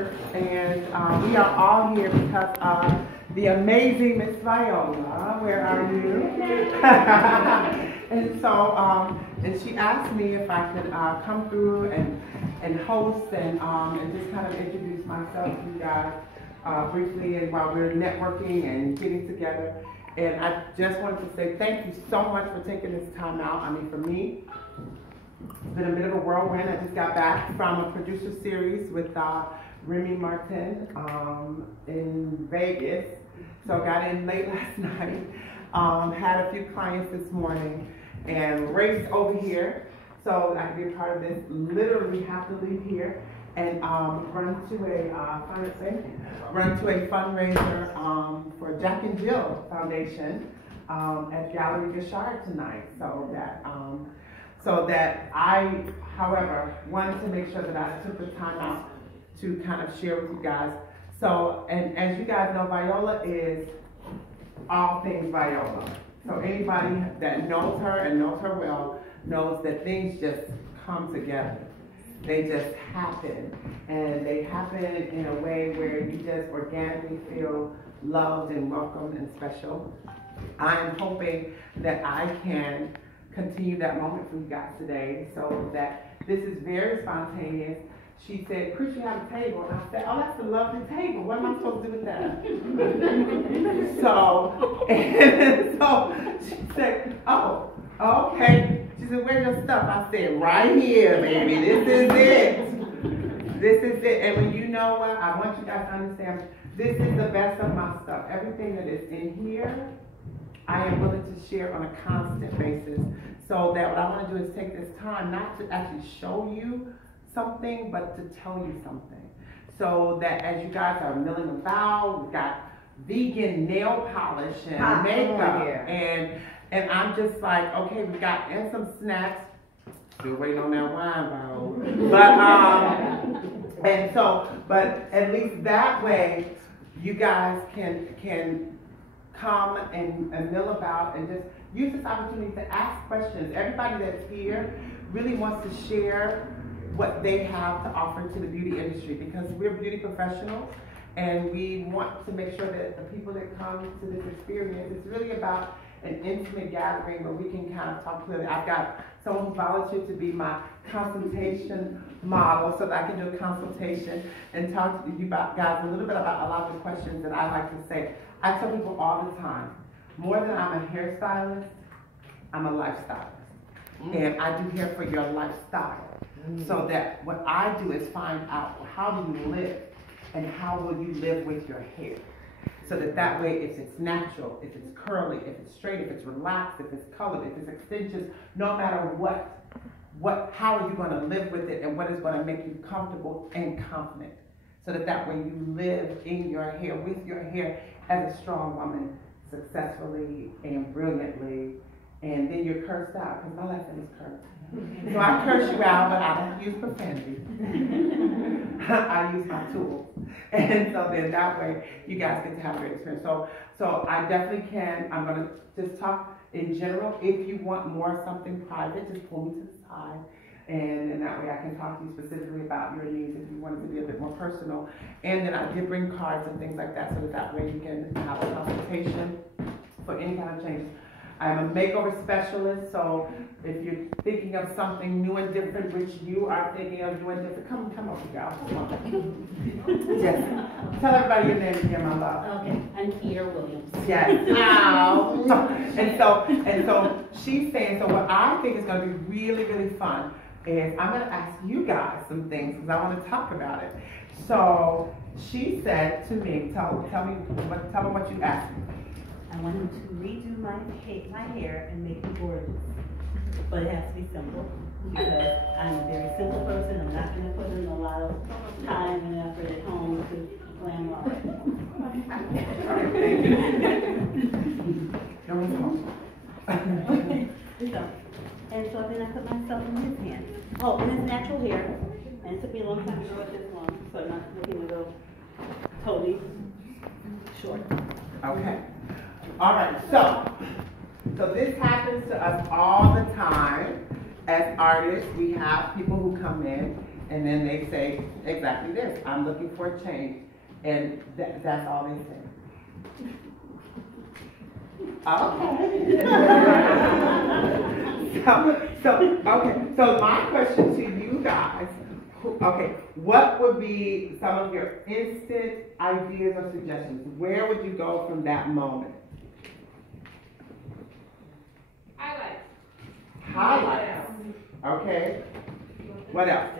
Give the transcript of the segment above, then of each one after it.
first, and we are all here because of the amazing Miss Viola. Where are you? And so, and she asked me if I could come through and host and just kind of introduce myself to you guys briefly, and while we're networking and getting together. And I just wanted to say thank you so much for taking this time out. I mean, for me, it's been a bit of a whirlwind. I just got back from a producer series with Remy Martin in Vegas. So I got in late last night, had a few clients this morning, and raced over here so I could be a part of this. Literally have to leave here and run to a fundraiser for Jack and Jill Foundation at Gallery Gashard tonight. So that I, however, wanted to make sure that I took the time out to kind of share with you guys. So, and as you guys know, Viola is all things Viola. So anybody that knows her and knows her well knows that things just come together. They just happen, and they happen in a way where you just organically feel loved and welcomed and special. I am hoping that I can continue that moment for you guys today, so that this is very spontaneous. She said, "Chris, you have a table." And I said, "Oh, that's a lovely table. What am I supposed to do with that?" so she said, "Oh, okay." She said, "Where's your stuff?" I said, "Right here, baby. This is it. This is it." And when you know what, I want you guys to understand, this is the best of my stuff. Everything that is in here, I am willing to share on a constant basis. So that what I want to do is take this time not to actually show you something, but to tell you something. So that as you guys are milling about, we've got vegan nail polish and makeup, and I'm just like, okay, we got and some snacks. Still waiting on that wine, but at least that way, you guys can come and mill about and just use this opportunity to ask questions. Everybody that's here really wants to share what they have to offer to the beauty industry, because we're beauty professionals and we want to make sure that the people that come to this experience, it's really about an intimate gathering where we can kind of talk clearly. I've got someone who volunteered to be my consultation model so that I can do a consultation and talk to you guys a little bit about a lot of the questions that I like to say. I tell people all the time, more than I'm a hairstylist, I'm a lifestylist. And I do hair for your lifestyle. So that what I do is find out how do you live and how will you live with your hair. So that way, if it's natural, if it's curly, if it's straight, if it's relaxed, if it's colored, if it's extensions, no matter how are you going to live with it and what is going to make you comfortable and confident. So that way you live in your hair, with your hair as a strong woman, successfully and brilliantly. And then you're cursed out, because my last name is cursed. So I curse you out, but I don't use profanity. I use my tools. And so then that way, you guys get to have a great experience. So I definitely can. I'm going to just talk in general. If you want more something private, just pull me to the side. And then that way I can talk to you specifically about your needs if you want it to be a bit more personal. And then I did bring cards and things like that, so that way you can have a consultation for any kind of changes. I'm a makeover specialist, so if you're thinking of something new and different, which you are thinking of doing different, come over, y'all. Come on. Yes. Tell everybody your name again, my love. Okay, I'm Peter Williams. Yes. Ow. And so she's saying, so what I think is going to be really, really fun is I'm going to ask you guys some things because I want to talk about it. So she said to me, tell me what you asked me. I want him to redo my hair and make me gorgeous. But it has to be simple, because I'm a very simple person. I'm not going to put in a lot of time and effort at home to glam up. And so then I put myself in his hands. Oh, and it's natural hair. And it took me a long time to grow it this long, so I'm not looking to go totally short. Okay. All right, so this happens to us all the time. As artists, we have people who come in and then they say exactly this, I'm looking for a change, and that's all they say. Okay. So my question to you guys, what would be some of your instant ideas or suggestions? Where would you go from that moment? Highlights. Okay. What else?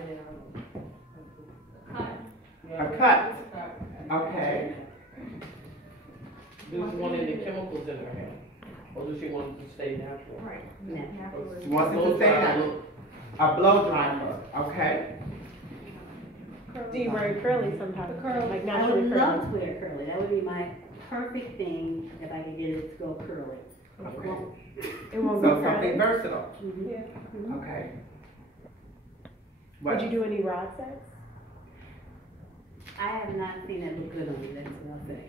A cut. Okay. Does she want any chemicals in her hair? Or does she want it to stay natural? Right. She wants it to stay natural. A blow dry look. Okay. Do you wear curly sometimes? Like I naturally would curly? love to wear curly. That would be my perfect thing if I could get it to go curly. Okay. It won't So be something curly. versatile. Mhm. Yeah. Okay. Would you do any rod sets? I have not seen it look good on you, that's what I'll say.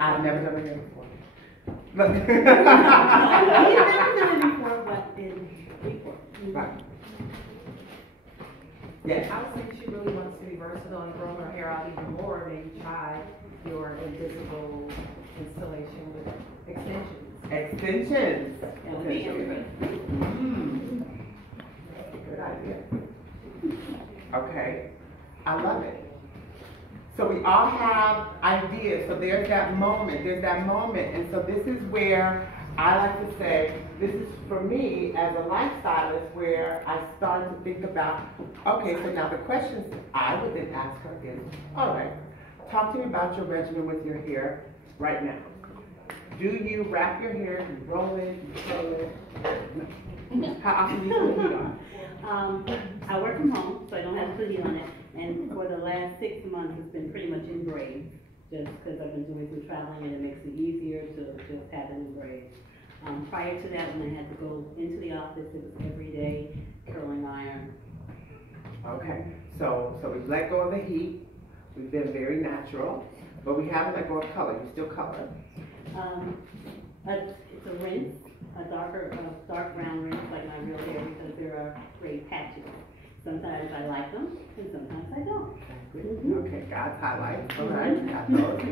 I've never done it before. Look. You've never done it before, but before. Right. Yes. I would say she really wants to be versatile and grow her hair out even more. Maybe try your invisible installation with extensions. Extensions. That would be everything. Mm. Good idea. Okay. I love it. So we all have ideas. So there's that moment. And so this is where I like to say, this is for me as a lifestylist where I started to think about, okay, so now the questions I would then ask her is, all right, talk to me about your regimen with your hair right now. Do you wrap your hair, you roll it, you curl it? No. How often do you put heat on? I work from home, so I don't have to put heat on it. And for the last 6 months, it's been pretty much in braids, just because I've been doing some traveling and it makes it easier to just have it in braids. Prior to that, when I had to go into the office, it was every day curling iron. Okay, so we've let go of the heat. We've been very natural, but we haven't let go of color. You still color. It's a rinse, a dark brown rinse, like my real hair, because there are gray patches. Sometimes I like them, and sometimes I don't. Okay, God's highlights. All right, got those.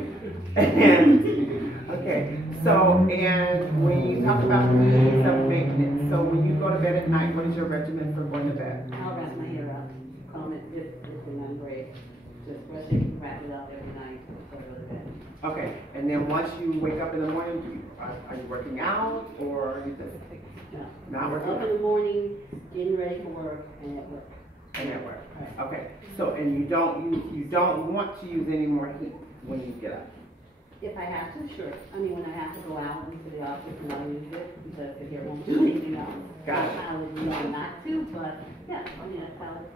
And okay, so and when you talk about ease of maintenance, so when you go to bed at night, what is your regimen for going to bed? I'll wrap my hair up, comb it, just in my braid, just brush it, wrap it up every night before I go to bed. Okay, and then once you wake up in the morning, are you working out or are you just No. not working Up in out? the morning, getting ready for work, and at work. And at work. Right. Okay, so and you don't want to use any more heat when you get up. If I have to, sure. I mean, when I have to go out into the office, and I'll use it, because the hair won't do anything else. Got it. I would know not to, but, yeah, I mean, that's how it.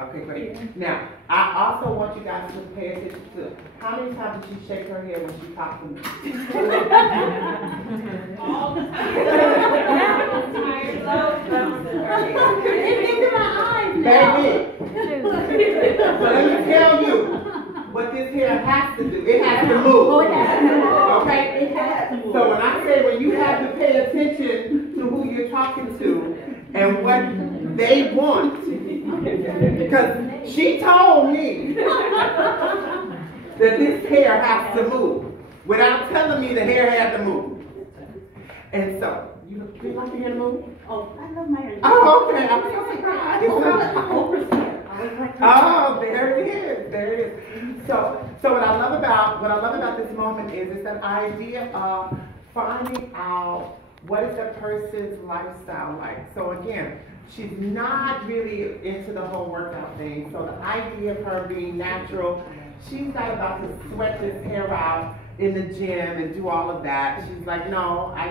Okay, great. Now, I also want you guys to pay attention to how many times did she shake her head when she talked to me? All the time. It's into my eyes now. Baby, so let me tell you what this hair has to do. It has to move. Oh, it has to move. Okay? It has to move. So when I say when you have to pay attention to who you're talking to and what they want, because she told me that this hair has to move without telling me the hair had to move. And so, you like your hair to move? Oh, I love my hair. Oh, okay. I'm so surprised. Oh, there it is. There it is. So what I love about this moment is it's that idea of finding out what is that person's lifestyle like. So again, she's not really into the whole workout thing. So the idea of her being natural, she's not about to sweat this hair out in the gym and do all of that. She's like, no, I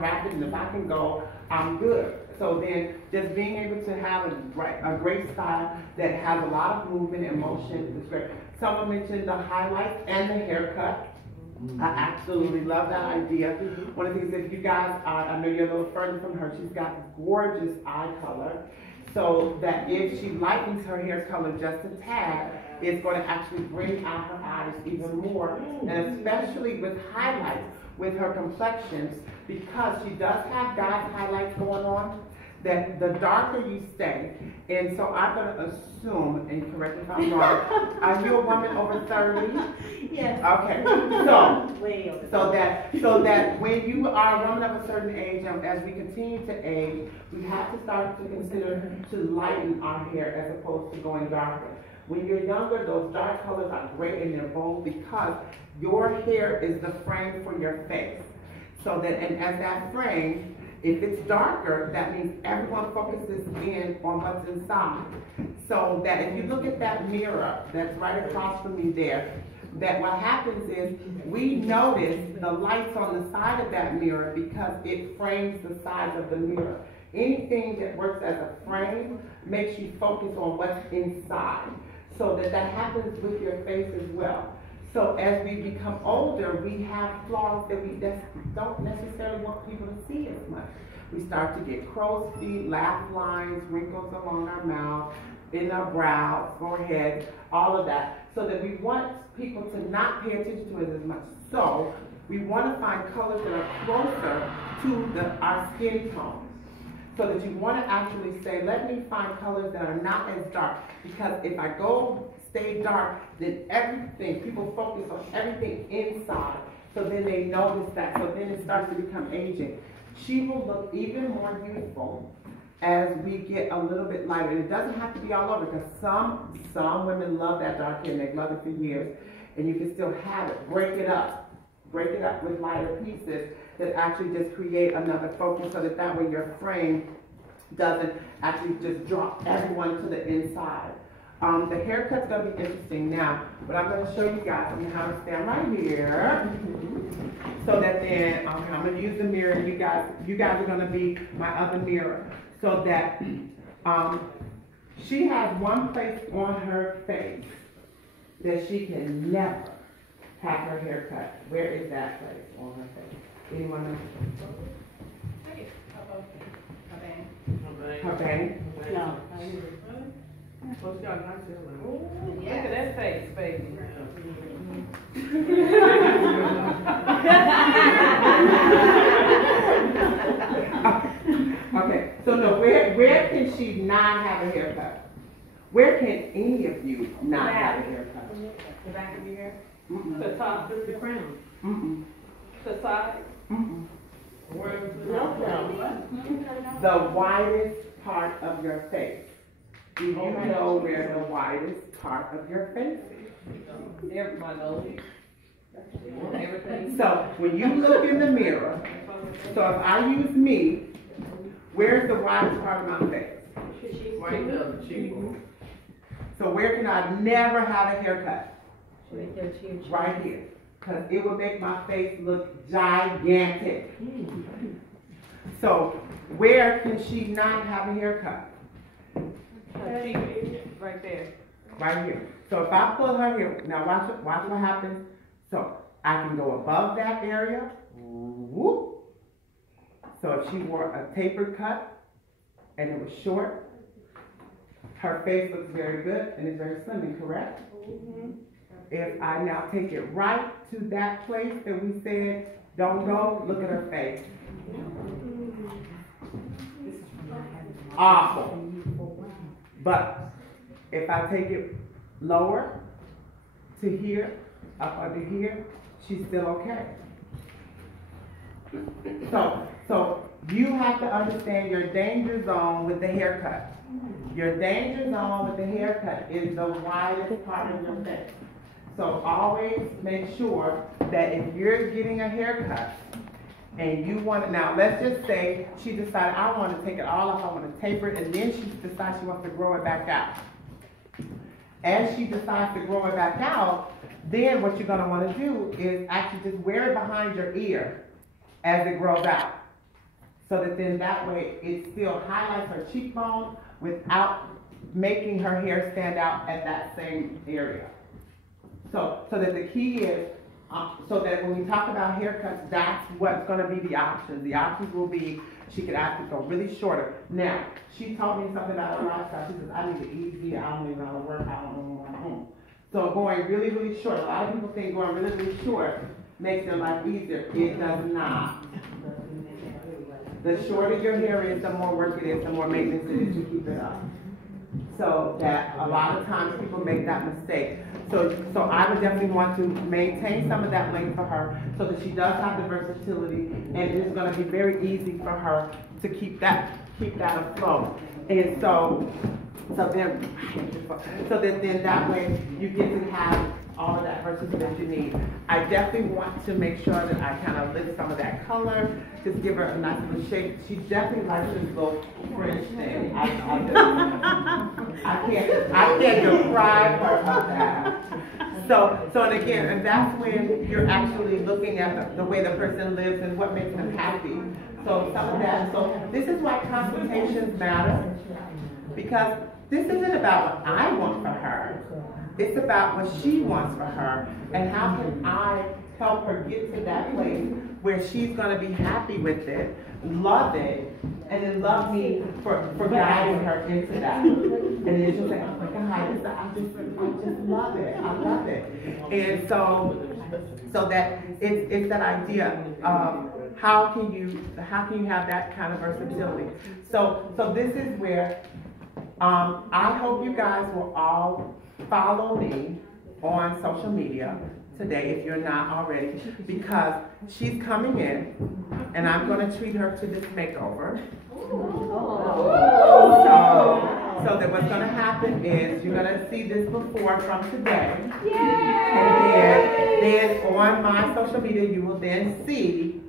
wrap it, and if I can go, I'm good. So then just being able to have a great style that has a lot of movement and motion is great. Someone mentioned the highlights and the haircut. I absolutely love that idea. One of the things, if you guys, I know you're a little further from her, she's got gorgeous eye color. So that if she lightens her hair color just a tad, it's going to actually bring out her eyes even more. And especially with highlights, with her complexions, because she does have God's highlights going on, that the darker you stay, and so I'm gonna assume, and correct me if I'm wrong, are you a woman over 30? Yes. Okay, so, Way over. so that when you are a woman of a certain age, and as we continue to age, we have to start to consider to lighten our hair as opposed to going darker. When you're younger, those dark colors are great and they're bold because your hair is the frame for your face. So that, and as that frame, if it's darker, that means everyone focuses in on what's inside. So that if you look at that mirror that's right across from me there, that what happens is we notice the lights on the side of that mirror because it frames the sides of the mirror. Anything that works as a frame makes you focus on what's inside. So that happens with your face as well. So as we become older, we have flaws that we don't necessarily want people to see as much. We start to get crow's feet, laugh lines, wrinkles along our mouth, in our brows, forehead, all of that. So that we want people to not pay attention to it as much. So we want to find colors that are closer to our skin tone. So that you want to actually say, let me find colors that are not as dark. Because if I stay dark, then everything, people focus on everything inside. So then they notice that. So then it starts to become aging. She will look even more youthful as we get a little bit lighter. And it doesn't have to be all over because some women love that dark hair and they've loved it for years. And you can still have it. Break it up. Break it up with lighter pieces that actually just create another focus so that way your frame doesn't actually just drop everyone to the inside. The haircut's gonna be interesting now, but I'm gonna show you guys how to stand right here. So that then, I'm gonna use the mirror and you guys are gonna be my other mirror. So that she has one place on her face that she can never have her hair cut. Where is that place on her face? Anyone know? Her bang? No. What's y'all nice Ooh, Look at that face, baby. Okay, so no, where can she not have a haircut? Where can any of you not have a haircut? The back of your hair? The top, the crown. The side. Where The widest part of your face. Do you know where the widest part of your face is? Everybody knows. Everything. So when you look in the mirror, so if I use me, where's the widest part of my face? Right there, the cheekbone. So where can I never have a haircut? Right there, cheer. Right here. Because it would make my face look gigantic. So where can she not have a haircut? Her cheek, right there. Right here. So if I pull her here, now watch what happens. So I can go above that area. Whoop. So if she wore a tapered cut and it was short, her face looks very good and it's very slimming, correct? If I now take it right to that place that we said, don't go, look at her face. Awful. But if I take it lower to here, up under here, she's still okay. So you have to understand your danger zone with the haircut. Your danger zone with the haircut is the widest part of your face. So always make sure that if you're getting a haircut and you want to, now let's just say she decided, I want to take it all off, I want to taper it, and then she decides she wants to grow it back out. As she decides to grow it back out, then what you're going to want to do is actually just wear it behind your ear as it grows out. So that then that way it still highlights her cheekbone without making her hair stand out at that same area. So that the key is, so that when we talk about haircuts, that's what's going to be the options. The options will be, she could actually go really shorter. Now, she told me something about her lifestyle. She says, I need to eat here, I don't even know how to work, I don't know when I'm home. So going really, really short, a lot of people think going really, really short makes their life easier. It does not. The shorter your hair is, the more work it is, the more maintenance it is to keep it up. So that a lot of times people make that mistake. So I would definitely want to maintain some of that length for her so that she does have the versatility, and it is going to be very easy for her to keep that afloat. And so then that way you get to have all of that versatility that you need. I definitely want to make sure that I kind of lift some of that color, just give her a nice little shape. She definitely likes this little French thing. I can't deprive her of that. So and again, and that's when you're actually looking at the way the person lives and what makes them happy. So some of that. So this is why consultations matter, because this isn't about what I want for her. It's about what she wants for her, and how can I help her get to that place where she's going to be happy with it, love it, and then love me for guiding her into that. And then she'll say, oh my God, I just love it. I love it. And so that it's that idea of how can you have that kind of versatility. So this is where I hope you guys will all follow me on social media today if you're not already, because she's coming in and I'm going to treat her to this makeover. So that what's going to happen is you're going to see this before from today. And then on my social media you will then see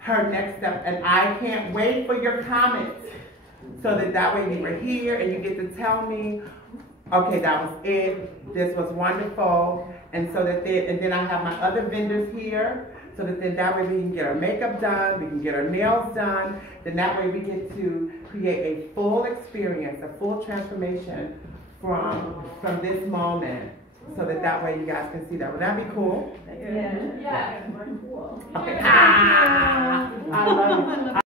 her next step, and I can't wait for your comments so that way you were here and you get to tell me, okay, that was it. This was wonderful. And so and then I have my other vendors here, so that way we can get our makeup done, we can get our nails done. Then that way we get to create a full experience, a full transformation from this moment, so that way you guys can see that. Would that be cool? Yeah. Okay. I love it.